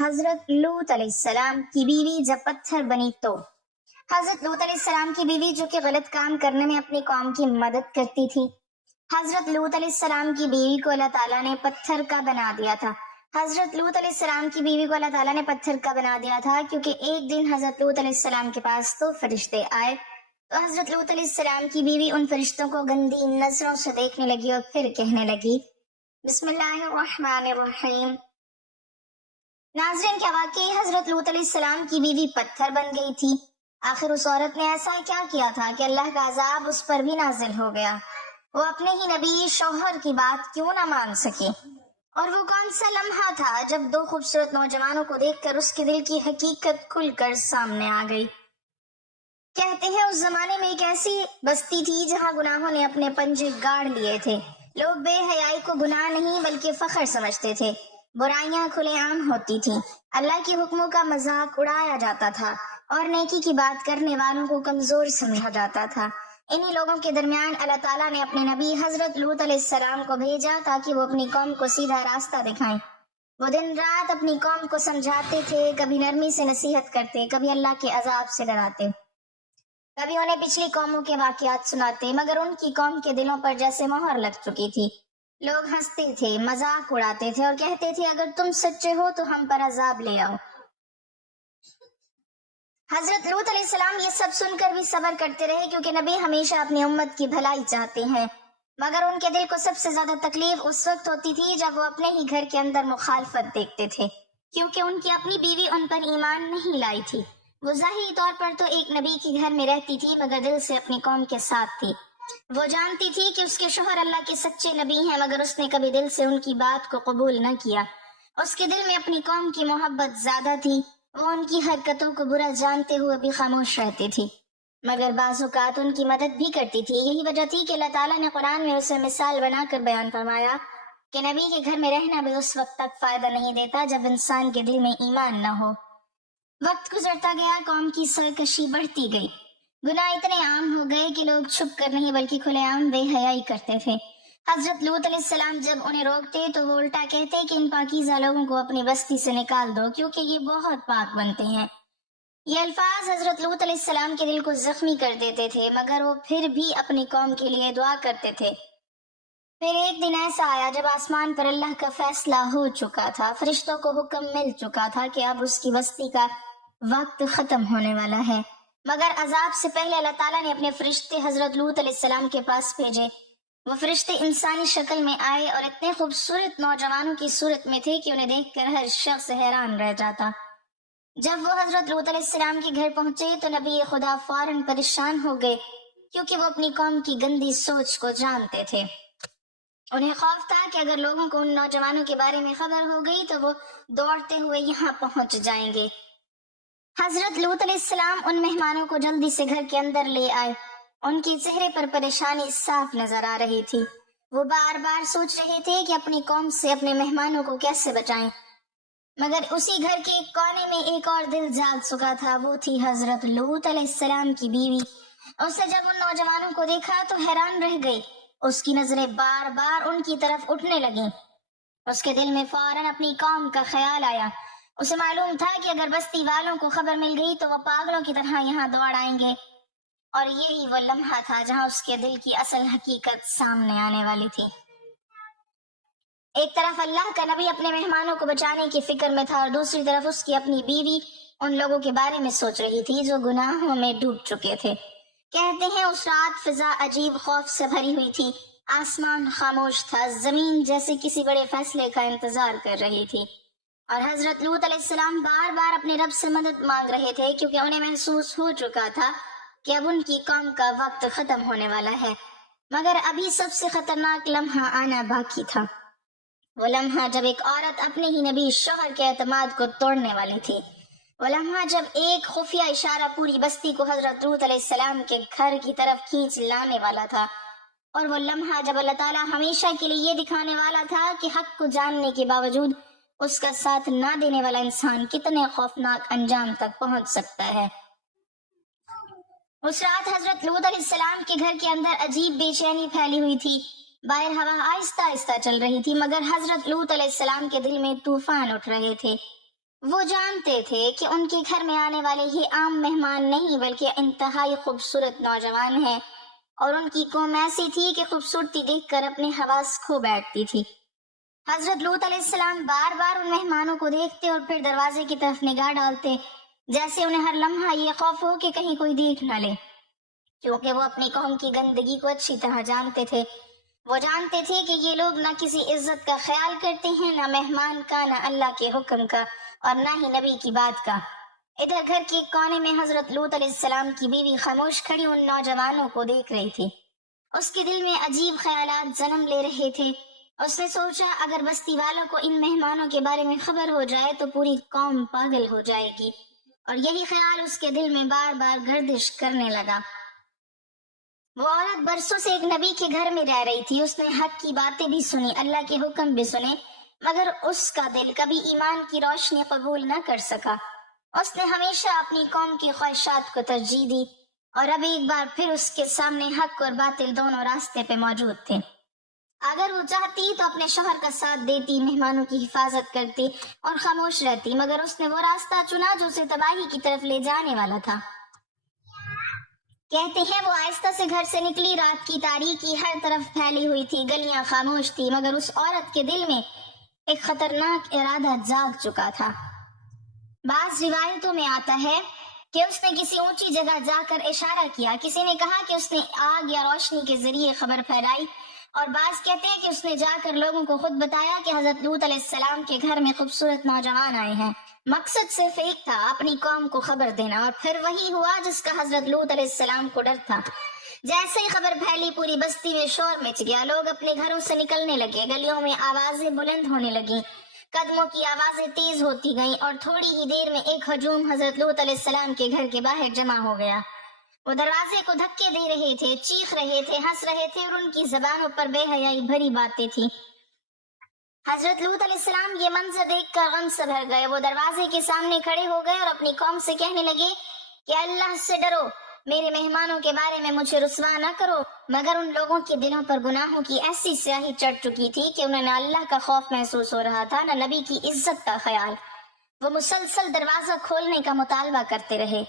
حضرت لوط علیہ السلام کی بیوی جب پتھر بنی تو حضرت لوط علیہ السلام کی بیوی جو کہ غلط کام کرنے میں اپنی قوم کی مدد کرتی تھی، حضرت لوط علیہ السلام کی بیوی کو اللہ تعالیٰ نے پتھر کا بنا دیا تھا۔ حضرت لوط علیہ السلام کی بیوی کو اللہ تعالیٰ نے پتھر کا بنا دیا تھا کیونکہ ایک دن حضرت لوط علیہ السلام کے پاس تو فرشتے آئے تو حضرت لوط علیہ السلام کی بیوی ان فرشتوں کو گندی نظروں سے دیکھنے لگی اور پھر کہنے لگی، بسم اللہ الرحمن الرحیم۔ ناظرین، کیا واقعی حضرت لوط علیہ السلام کی بیوی پتھر بن گئی تھی؟ آخر اس عورت نے ایسا کیا کیا تھا کہ اللہ کا عذاب اس پر بھی نازل ہو گیا؟ وہ اپنے ہی نبی شوہر کی بات کیوں نہ مان سکی؟ اور وہ کون سا لمحہ تھا جب دو خوبصورت نوجوانوں کو دیکھ کر اس کے دل کی حقیقت کھل کر سامنے آ گئی؟ کہتے ہیں اس زمانے میں ایک ایسی بستی تھی جہاں گناہوں نے اپنے پنجے گاڑ لیے تھے۔ لوگ بے حیائی کو گناہ نہیں بلکہ فخر سمجھتے تھے، برائیاں کھلے عام ہوتی تھیں، اللہ کے حکموں کا مذاق اڑایا جاتا تھا اور نیکی کی بات کرنے والوں کو کمزور سمجھا جاتا تھا۔ انہی لوگوں کے درمیان اللہ تعالیٰ نے اپنے نبی حضرت لوط علیہ السلام کو بھیجا تاکہ وہ اپنی قوم کو سیدھا راستہ دکھائیں۔ وہ دن رات اپنی قوم کو سمجھاتے تھے، کبھی نرمی سے نصیحت کرتے، کبھی اللہ کے عذاب سے ڈراتے، کبھی انہیں پچھلی قوموں کے واقعات سناتے، مگر ان کی قوم کے دلوں پر جیسے مہر لگ چکی تھی۔ لوگ ہنستے تھے، مذاق اڑاتے تھے اور کہتے تھے اگر تم سچے ہو تو ہم پر عذاب لے آؤ۔ حضرت لوط علیہ السلام یہ سب سن کر بھی صبر کرتے رہے کیونکہ نبی ہمیشہ اپنی امت کی بھلائی چاہتے ہیں، مگر ان کے دل کو سب سے زیادہ تکلیف اس وقت ہوتی تھی جب وہ اپنے ہی گھر کے اندر مخالفت دیکھتے تھے، کیونکہ ان کی اپنی بیوی ان پر ایمان نہیں لائی تھی۔ وہ ظاہری طور پر تو ایک نبی کے گھر میں رہتی تھی مگر دل سے اپنی قوم کے ساتھ تھی۔ وہ جانتی تھی کہ اس کے شوہر اللہ کے سچے نبی ہیں، مگر اس نے کبھی دل سے ان کی بات کو قبول نہ کیا۔ اس کے دل میں اپنی قوم کی محبت زیادہ تھی۔ وہ ان کی حرکتوں کو برا جانتے ہوئے بھی خاموش رہتی تھی، مگر بعض اوقات ان کی مدد بھی کرتی تھی۔ یہی وجہ تھی کہ اللہ تعالیٰ نے قرآن میں اسے مثال بنا کر بیان فرمایا کہ نبی کے گھر میں رہنا بھی اس وقت تک فائدہ نہیں دیتا جب انسان کے دل میں ایمان نہ ہو۔ وقت گزرتا گیا، قوم کی سرکشی بڑھتی گئی، گناہ اتنے عام ہو گئے کہ لوگ چھپ کر نہیں بلکہ کھلے عام بے حیائی کرتے تھے۔ حضرت لوط علیہ السلام جب انہیں روکتے تو وہ الٹا کہتے کہ ان پاکیزہ لوگوں کو اپنی بستی سے نکال دو کیونکہ یہ بہت پاک بنتے ہیں۔ یہ الفاظ حضرت لوط علیہ السلام کے دل کو زخمی کر دیتے تھے، مگر وہ پھر بھی اپنی قوم کے لیے دعا کرتے تھے۔ پھر ایک دن ایسا آیا جب آسمان پر اللہ کا فیصلہ ہو چکا تھا، فرشتوں کو حکم مل چکا تھا کہ اب اس کی بستی کا وقت ختم ہونے والا ہے، مگر عذاب سے پہلے اللہ تعالیٰ نے اپنے فرشتے حضرت لوط علیہ السلام کے پاس بھیجے۔ وہ فرشتے انسانی شکل میں آئے اور اتنے خوبصورت نوجوانوں کی صورت میں تھے کہ انہیں دیکھ کر ہر شخص حیران رہ جاتا۔ جب وہ حضرت لوط علیہ السلام کے گھر پہنچے تو نبی خدا فوراً پریشان ہو گئے کیونکہ وہ اپنی قوم کی گندی سوچ کو جانتے تھے۔ انہیں خوف تھا کہ اگر لوگوں کو ان نوجوانوں کے بارے میں خبر ہو گئی تو وہ دوڑتے ہوئے یہاں پہنچ جائیں گے۔ حضرت لوط علیہ السلام ان مہمانوں کو جلدی سے گھر کے اندر لے آئے۔ ان کی چہرے پر پریشانی صاف نظر آ رہی تھی۔ وہ بار بار سوچ رہے تھے کہ اپنی قوم سے اپنے مہمانوں کو کیسے بچائیں، مگر اسی گھر کے ایک کونے میں ایک اور دل جاگ چکا تھا، وہ تھی حضرت لوط علیہ السلام کی بیوی۔ اسے جب ان نوجوانوں کو دیکھا تو حیران رہ گئی، اس کی نظریں بار بار ان کی طرف اٹھنے لگیں۔ اس کے دل میں فوراً اپنی قوم کا خیال آیا۔ اسے معلوم تھا کہ اگر بستی والوں کو خبر مل گئی تو وہ پاگلوں کی طرح یہاں دوڑ آئیں گے، اور یہی وہ لمحہ تھا جہاں اس کے دل کی اصل حقیقت سامنے آنے والی تھی۔ ایک طرف اللہ کا نبی اپنے مہمانوں کو بچانے کی فکر میں تھا اور دوسری طرف اس کی اپنی بیوی ان لوگوں کے بارے میں سوچ رہی تھی جو گناہوں میں ڈوب چکے تھے۔ کہتے ہیں اس رات فضا عجیب خوف سے بھری ہوئی تھی، آسمان خاموش تھا، زمین جیسے کسی بڑے فیصلے کا انتظار کر رہی تھی، اور حضرت لوط علیہ السلام بار بار اپنے رب سے مدد مانگ رہے تھے کیونکہ انہیں محسوس ہو چکا تھا کہ اب ان کی قوم کا وقت ختم ہونے والا ہے، مگر ابھی سب سے خطرناک لمحہ آنا باقی تھا۔ وہ لمحہ جب ایک عورت اپنے ہی نبی شوہر کے اعتماد کو توڑنے والی تھی، وہ لمحہ جب ایک خفیہ اشارہ پوری بستی کو حضرت لوط علیہ السلام کے گھر کی طرف کھینچ لانے والا تھا، اور وہ لمحہ جب اللہ تعالیٰ ہمیشہ کے لیے یہ دکھانے والا تھا کہ حق کو جاننے کے باوجود اس کا ساتھ نہ دینے والا انسان کتنے خوفناک انجام تک پہنچ سکتا ہے۔ اس رات حضرت لوط علیہ السلام کے گھر کے اندر عجیب بے چینی پھیلی ہوئی تھی۔ باہر ہوا آہستہ آہستہ چل رہی تھی، مگر حضرت لوط علیہ السلام کے دل میں طوفان اٹھ رہے تھے۔ وہ جانتے تھے کہ ان کے گھر میں آنے والے یہ عام مہمان نہیں بلکہ انتہائی خوبصورت نوجوان ہیں، اور ان کی قوم ایسی تھی کہ خوبصورتی دیکھ کر اپنے حواس کھو بیٹھتی تھی۔ حضرت لوط علیہ السلام بار بار ان مہمانوں کو دیکھتے اور پھر دروازے کی طرف نگاہ ڈالتے، جیسے انہیں ہر لمحہ یہ خوف ہو کہ کہیں کوئی دیکھ نہ لے، کیونکہ وہ اپنی قوم کی گندگی کو اچھی طرح جانتے تھے۔ وہ جانتے تھے کہ یہ لوگ نہ کسی عزت کا خیال کرتے ہیں، نہ مہمان کا، نہ اللہ کے حکم کا، اور نہ ہی نبی کی بات کا۔ ادھر گھر کے ایک کونے میں حضرت لوط علیہ السلام کی بیوی خاموش کھڑی ان نوجوانوں کو دیکھ رہی تھی۔ اس کے دل میں عجیب خیالات جنم لے رہے تھے۔ اس نے سوچا اگر بستی والوں کو ان مہمانوں کے بارے میں خبر ہو جائے تو پوری قوم پاگل ہو جائے گی، اور یہی خیال اس کے دل میں بار بار گردش کرنے لگا۔ وہ عورت برسوں سے ایک نبی کے گھر میں رہ رہی تھی، اس نے حق کی باتیں بھی سنی، اللہ کے حکم بھی سنے، مگر اس کا دل کبھی ایمان کی روشنی قبول نہ کر سکا۔ اس نے ہمیشہ اپنی قوم کی خواہشات کو ترجیح دی، اور اب ایک بار پھر اس کے سامنے حق اور باطل دونوں راستے پہ موجود تھے۔ اگر وہ چاہتی تو اپنے شوہر کا ساتھ دیتی، مہمانوں کی حفاظت کرتی اور خاموش رہتی، مگر اس نے وہ راستہ چنا جو اسے تباہی کی طرف لے جانے والا تھا۔ کہتے ہیں وہ آہستہ سے گھر سے نکلی، رات کی تاریکی ہر طرف پھیلی ہوئی تھی، گلیاں خاموش تھی، مگر اس عورت کے دل میں ایک خطرناک ارادہ جاگ چکا تھا۔ بعض روایتوں میں آتا ہے کہ اس نے کسی اونچی جگہ جا کر اشارہ کیا، کسی نے کہا کہ اس نے آگ یا روشنی کے ذریعے خبر پھیلائی، اور بعض کہتے ہیں کہ اس نے جا کر لوگوں کو خود بتایا کہ حضرت لوط علیہ السلام کے گھر میں خوبصورت نوجوان آئے ہیں۔ مقصد صرف ایک تھا، اپنی قوم کو خبر دینا، اور پھر وہی ہوا جس کا حضرت لوط علیہ السلام کو ڈر تھا۔ جیسے ہی خبر پھیلی پوری بستی میں شور مچ گیا، لوگ اپنے گھروں سے نکلنے لگے، گلیوں میں آوازیں بلند ہونے لگیں، قدموں کی آوازیں تیز ہوتی گئیں، اور تھوڑی ہی دیر میں ایک ہجوم حضرت لوط علیہ السلام کے گھر کے باہر جمع ہو گیا۔ وہ دروازے کو دھکے دے رہے تھے، چیخ رہے تھے، ہنس رہے تھے، اور ان کی زبانوں پر بے حیائی بھری باتیں تھیں۔ حضرت لوط علیہ السلام یہ منظر دیکھ کر غم سے بھر گئے۔ وہ دروازے کے سامنے کھڑے ہو گئے اور اپنی قوم سے کہنے لگے کہ اللہ سے ڈرو، میرے مہمانوں کے بارے میں مجھے رسوا نہ کرو۔ مگر ان لوگوں کے دلوں پر گناہوں کی ایسی سیاہی چڑھ چکی تھی کہ انہیں نہ اللہ کا خوف محسوس ہو رہا تھا، نہ نبی کی عزت کا خیال۔ وہ مسلسل دروازہ کھولنے کا مطالبہ کرتے رہے۔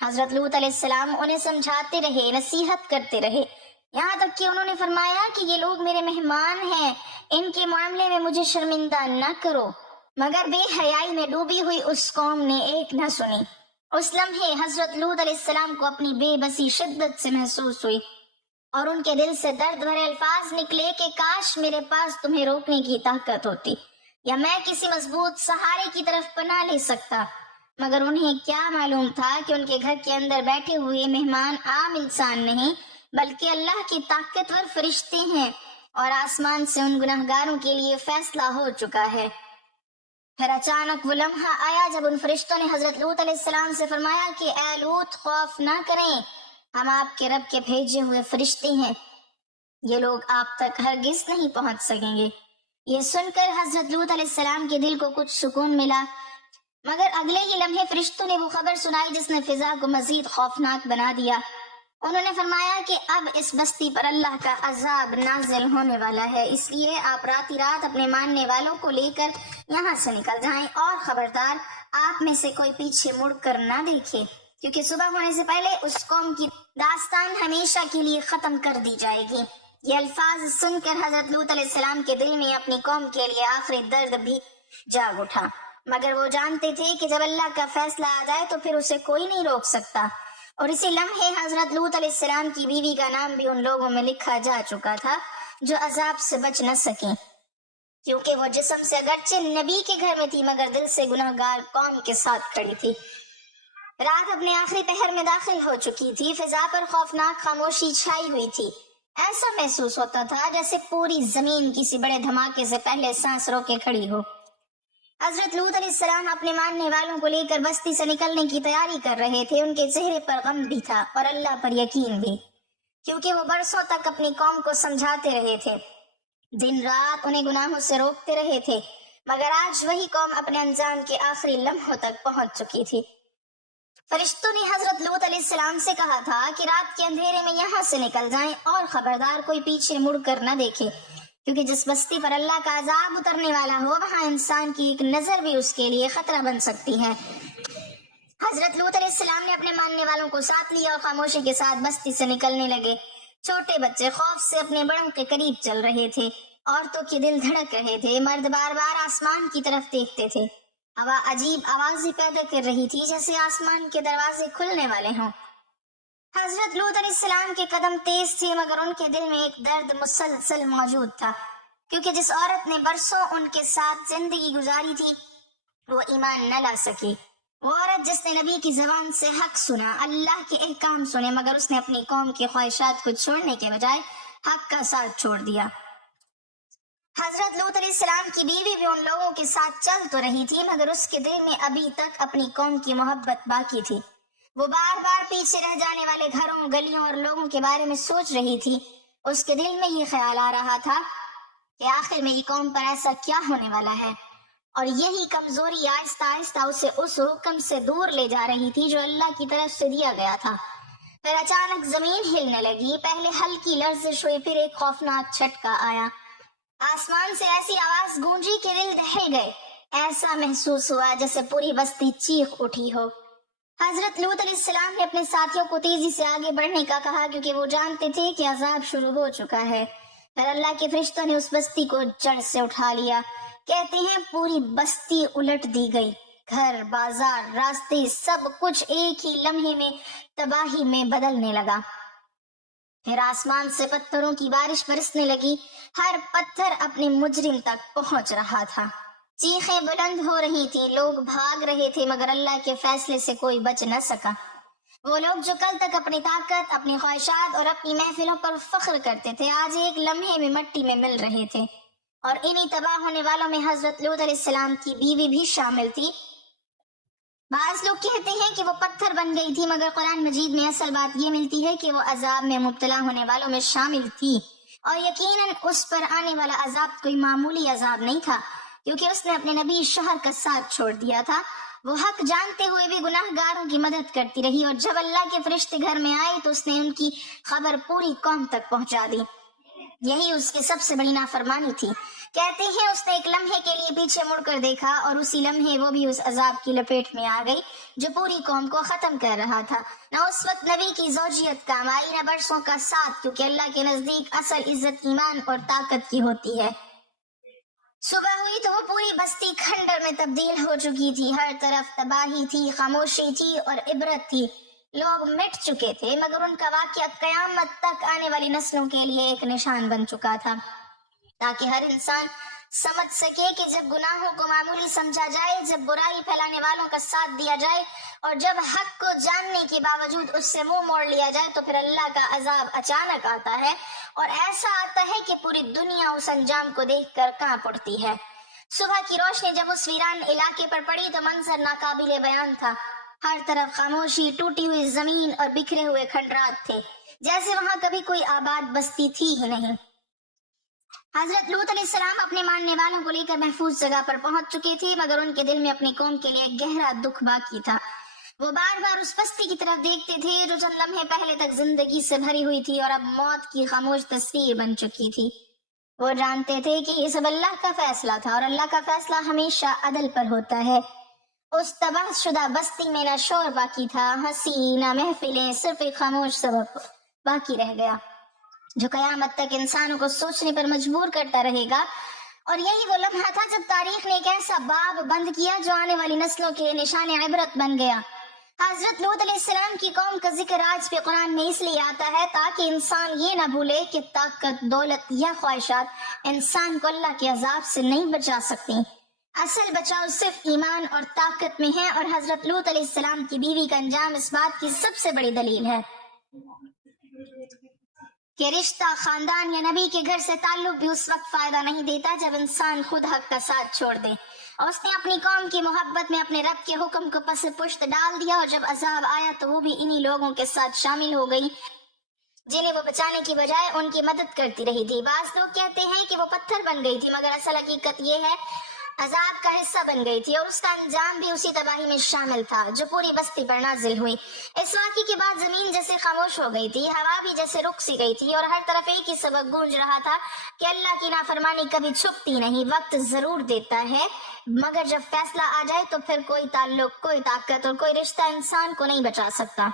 حضرت لوط علیہ السلام انہیں سمجھاتے رہے، نصیحت کرتے رہے، یہاں تک کہ انہوں نے فرمایا کہ یہ لوگ میرے مہمان ہیں، ان کے معاملے میں مجھے شرمندہ نہ کرو۔ مگر بے حیائی میں ڈوبی ہوئی اس قوم نے ایک نہ سنی۔ اس لمحے حضرت لوط علیہ السلام کو اپنی بے بسی شدت سے محسوس ہوئی، اور ان کے دل سے درد بھرے الفاظ نکلے کہ کاش میرے پاس تمہیں روکنے کی طاقت ہوتی، یا میں کسی مضبوط سہارے کی طرف پناہ لے سکتا۔ مگر انہیں کیا معلوم تھا کہ ان کے گھر کے اندر بیٹھے ہوئے مہمان عام انسان نہیں بلکہ اللہ کے طاقتور فرشتے ہیں، اور آسمان سے ان گناہگاروں کے لیے فیصلہ ہو چکا ہے۔ پھر اچانک وہ لمحہ آیا جب ان فرشتوں نے حضرت لوط علیہ السلام سے فرمایا کہ اے لوط، خوف نہ کریں، ہم آپ کے رب کے بھیجے ہوئے فرشتے ہیں، یہ لوگ آپ تک ہرگز نہیں پہنچ سکیں گے۔ یہ سن کر حضرت لوط علیہ السلام کے دل کو کچھ سکون ملا، مگر اگلے ہی لمحے فرشتوں نے وہ خبر سنائی جس نے فضا کو مزید خوفناک بنا دیا۔ انہوں نے فرمایا کہ اب اس بستی پر اللہ کا عذاب نازل ہونے والا ہے، اس لیے آپ رات اپنے ماننے والوں کو لے کر یہاں سے نکل جائیں، اور خبردار آپ میں سے کوئی پیچھے مڑ کر نہ دیکھے، کیونکہ صبح ہونے سے پہلے اس قوم کی داستان ہمیشہ کے لیے ختم کر دی جائے گی۔ یہ الفاظ سن کر حضرت لوط علیہ السلام کے دل میں اپنی قوم کے لیے آخری درد بھی جاگ اٹھا، مگر وہ جانتے تھے کہ جب اللہ کا فیصلہ آ جائے تو پھر اسے کوئی نہیں روک سکتا۔ اور اسی لمحے حضرت لوط علیہ السلام کی بیوی کا نام بھی ان لوگوں میں لکھا جا چکا تھا جو عذاب سے بچ نہ سکیں، کیونکہ وہ جسم سے اگرچہ نبی کے گھر میں تھی مگر دل سے گناہگار قوم کے ساتھ کھڑی تھی۔ رات اپنے آخری پہر میں داخل ہو چکی تھی، فضا پر خوفناک خاموشی چھائی ہوئی تھی۔ ایسا محسوس ہوتا تھا جیسے پوری زمین کسی بڑے دھماکے سے پہلے سانس روکے کھڑی ہو۔ حضرت لوط علیہ السلام اپنے ماننے والوں کو لے کر بستی سے نکلنے کی تیاری کر رہے تھے۔ ان کے چہرے پر غم بھی تھا اور اللہ پر یقین بھی، کیونکہ وہ برسوں تک اپنی قوم کو سمجھاتے رہے تھے، دن رات انہیں گناہوں سے روکتے رہے تھے، مگر آج وہی قوم اپنے انجام کے آخری لمحوں تک پہنچ چکی تھی۔ فرشتوں نے حضرت لوط علیہ السلام سے کہا تھا کہ رات کے اندھیرے میں یہاں سے نکل جائیں، اور خبردار کوئی پیچھے مڑ کر نہ دیکھے، کیونکہ جس بستی پر اللہ کا عذاب اترنے والا ہو وہاں انسان کی ایک نظر بھی اس کے لیے خطرہ بن سکتی ہے۔ حضرت لوط علیہ السلام نے اپنے ماننے والوں کو ساتھ لیا اور خاموشی کے ساتھ بستی سے نکلنے لگے۔ چھوٹے بچے خوف سے اپنے بڑوں کے قریب چل رہے تھے، عورتوں کے دل دھڑک رہے تھے، مرد بار بار آسمان کی طرف دیکھتے تھے۔ ہوا عجیب آوازیں پیدا کر رہی تھی جیسے آسمان کے دروازے کھلنے والے ہوں۔ حضرت لوط علیہ السلام کے قدم تیز تھے مگر ان کے دل میں ایک درد مسلسل موجود تھا، کیونکہ جس عورت نے برسوں ان کے ساتھ زندگی گزاری تھی وہ ایمان نہ لا سکی۔ وہ عورت جس نے نبی کی زبان سے حق سنا، اللہ کے احکام سنے، مگر اس نے اپنی قوم کی خواہشات کو چھوڑنے کے بجائے حق کا ساتھ چھوڑ دیا۔ حضرت لوط علیہ السلام کی بیوی بھی ان لوگوں کے ساتھ چل تو رہی تھی مگر اس کے دل میں ابھی تک اپنی قوم کی محبت باقی تھی۔ وہ بار بار پیچھے رہ جانے والے گھروں، گلیوں اور لوگوں کے بارے میں سوچ رہی تھی۔ اس کے دل میں یہ خیال آ رہا تھا کہ آخر میری قوم پر ایسا کیا ہونے والا ہے، اور یہی کمزوری آہستہ آہستہ اسے اس حکم سے دور لے جا رہی تھی جو اللہ کی طرف سے دیا گیا تھا۔ پھر اچانک زمین ہلنے لگی، پہلے ہلکی لرزش ہوئی، پھر ایک خوفناک جھٹکا آیا۔ آسمان سے ایسی آواز گونجی کہ دل دہل گئے۔ ایسا محسوس ہوا جیسے پوری بستی چیخ اٹھی ہو۔ حضرت لوط علیہ السلام نے اپنے ساتھیوں کو تیزی سے آگے بڑھنے کا کہا کیونکہ وہ جانتے تھے کہ عذاب شروع ہو چکا ہے۔ پھر اللہ کے فرشتوں نے اس بستی کو جڑ سے اٹھا لیا۔ کہتے ہیں پوری بستی الٹ دی گئی، گھر، بازار، راستے، سب کچھ ایک ہی لمحے میں تباہی میں بدلنے لگا۔ پھر آسمان سے پتھروں کی بارش برسنے لگی، ہر پتھر اپنے مجرم تک پہنچ رہا تھا۔ چیخیں بلند ہو رہی تھی، لوگ بھاگ رہے تھے مگر اللہ کے فیصلے سے کوئی بچ نہ سکا۔ وہ لوگ جو کل تک اپنی طاقت، اپنی خواہشات اور اپنی محفلوں پر فخر کرتے تھے آج ایک لمحے میں مٹی میں مل رہے تھے، اور انہی تباہ ہونے والوں میں حضرت لوط علیہ السلام کی بیوی بھی شامل تھی۔ بعض لوگ کہتے ہیں کہ وہ پتھر بن گئی تھی مگر قرآن مجید میں اصل بات یہ ملتی ہے کہ وہ عذاب میں مبتلا ہونے والوں میں شامل تھی، اور یقیناً اس پر آنے والا عذاب کوئی معمولی عذاب نہیں تھا، کیونکہ اس نے اپنے نبی شوہر کا ساتھ چھوڑ دیا تھا۔ وہ حق جانتے ہوئے بھی گناہ گاروں کی مدد کرتی رہی، اور جب اللہ کے فرشتے گھر میں آئے تو اس نے ان کی خبر پوری قوم تک پہنچا دی۔ یہی اس کی سب سے بڑی نافرمانی تھی۔ کہتے ہیں اس نے ایک لمحے کے لیے پیچھے مڑ کر دیکھا اور اسی لمحے وہ بھی اس عذاب کی لپیٹ میں آ گئی جو پوری قوم کو ختم کر رہا تھا۔ نہ اس وقت نبی کی زوجیت کام آئی، نہ برسوں کا ساتھ، کیونکہ اللہ کے نزدیک اصل عزت ایمان اور طاقت کی ہوتی ہے۔ صبح ہوئی تو وہ پوری بستی کھنڈر میں تبدیل ہو چکی تھی، ہر طرف تباہی تھی، خاموشی تھی اور عبرت تھی۔ لوگ مٹ چکے تھے مگر ان کا واقعہ قیامت تک آنے والی نسلوں کے لیے ایک نشان بن چکا تھا، تاکہ ہر انسان سمجھ سکے کہ جب گناہوں کو معمولی سمجھا جائے، جب برائی پھیلانے والوں کا ساتھ دیا جائے اور جب حق کو جاننے کے باوجود اس سے منہ موڑ لیا جائے تو پھر اللہ کا عذاب اچانک آتا ہے، اور ایسا آتا ہے کہ پوری دنیا اس انجام کو دیکھ کر کانپ اٹھتی ہے۔ صبح کی روشنی جب اس ویران علاقے پر پڑی تو منظر ناقابل بیان تھا۔ ہر طرف خاموشی، ٹوٹی ہوئی زمین اور بکھرے ہوئے کھنڈرات تھے، جیسے وہاں کبھی کوئی آباد بستی تھی ہی نہیں۔ حضرت لوط علیہ السلام اپنے ماننے والوں کو لے کر محفوظ جگہ پر پہنچ چکے تھے مگر ان کے دل میں اپنی قوم کے لیے گہرا دکھ باقی تھا۔ وہ بار بار اس بستی کی طرف دیکھتے تھے جو چند لمحے پہلے تک زندگی سے بھری ہوئی تھی اور اب موت کی خاموش تصویر بن چکی تھی۔ وہ جانتے تھے کہ یہ سب اللہ کا فیصلہ تھا اور اللہ کا فیصلہ ہمیشہ عدل پر ہوتا ہے۔ اس تباہ شدہ بستی میں نہ شور باقی تھا، ہنسی نہ محفلیں، صرف ایک خاموش سبق باقی رہ گیا جو قیامت تک انسانوں کو سوچنے پر مجبور کرتا رہے گا۔ اور یہی وہ لمحہ تھا جب تاریخ نے ایک ایسا باب بند کیا جو آنے والی نسلوں کے نشان عبرت بن گیا۔ حضرت لوط علیہ السلام کی قوم کا ذکر آج بھی قرآن میں اس لیے آتا ہے تاکہ انسان یہ نہ بھولے کہ طاقت، دولت یا خواہشات انسان کو اللہ کے عذاب سے نہیں بچا سکتی۔ اصل بچاؤ صرف ایمان اور طاقت میں ہے، اور حضرت لوط علیہ السلام کی بیوی کا انجام اس بات کی سب سے بڑی دلیل ہے کہ رشتہ، خاندان یا نبی کے گھر سے تعلق بھی اس وقت فائدہ نہیں دیتا جب انسان خود حق کا ساتھ چھوڑ دے۔ اور اس نے اپنی قوم کی محبت میں اپنے رب کے حکم کو پس پشت ڈال دیا، اور جب عذاب آیا تو وہ بھی انہی لوگوں کے ساتھ شامل ہو گئی جنہیں وہ بچانے کی بجائے ان کی مدد کرتی رہی تھی۔ بعض لوگ کہتے ہیں کہ وہ پتھر بن گئی تھی مگر اصل حقیقت یہ ہے عذاب کا حصہ بن گئی تھی اور اس کا انجام بھی اسی تباہی میں شامل تھا جو پوری بستی پر نازل ہوئی۔ اس واقعے کے بعد زمین جیسے خاموش ہو گئی تھی، ہوا بھی جیسے رک سی گئی تھی، اور ہر طرف ایک ہی سبق گونج رہا تھا کہ اللہ کی نافرمانی کبھی چھپتی نہیں، وقت ضرور دیتا ہے، مگر جب فیصلہ آ جائے تو پھر کوئی تعلق، کوئی طاقت اور کوئی رشتہ انسان کو نہیں بچا سکتا۔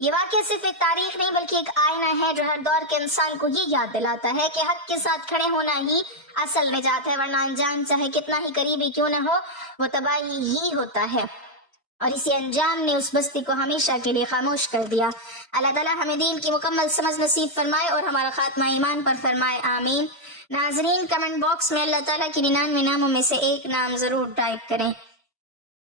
یہ واقعہ صرف ایک تاریخ نہیں بلکہ ایک آئینہ ہے جو ہر دور کے انسان کو یہ یاد دلاتا ہے کہ حق کے ساتھ کھڑے ہونا ہی اصل نجات ہے، ورنہ انجام چاہے کتنا ہی قریبی کیوں نہ ہو وہ تباہی ہی ہوتا ہے۔ اور اسی انجام نے اس بستی کو ہمیشہ کے لیے خاموش کر دیا۔ اللہ تعالیٰ ہمیں دین کی مکمل سمجھ نصیب فرمائے اور ہمارا خاتمہ ایمان پر فرمائے، آمین۔ ناظرین، کمنٹ باکس میں اللہ تعالیٰ کی 99 ناموں میں سے ایک نام ضرور ٹائپ کریں۔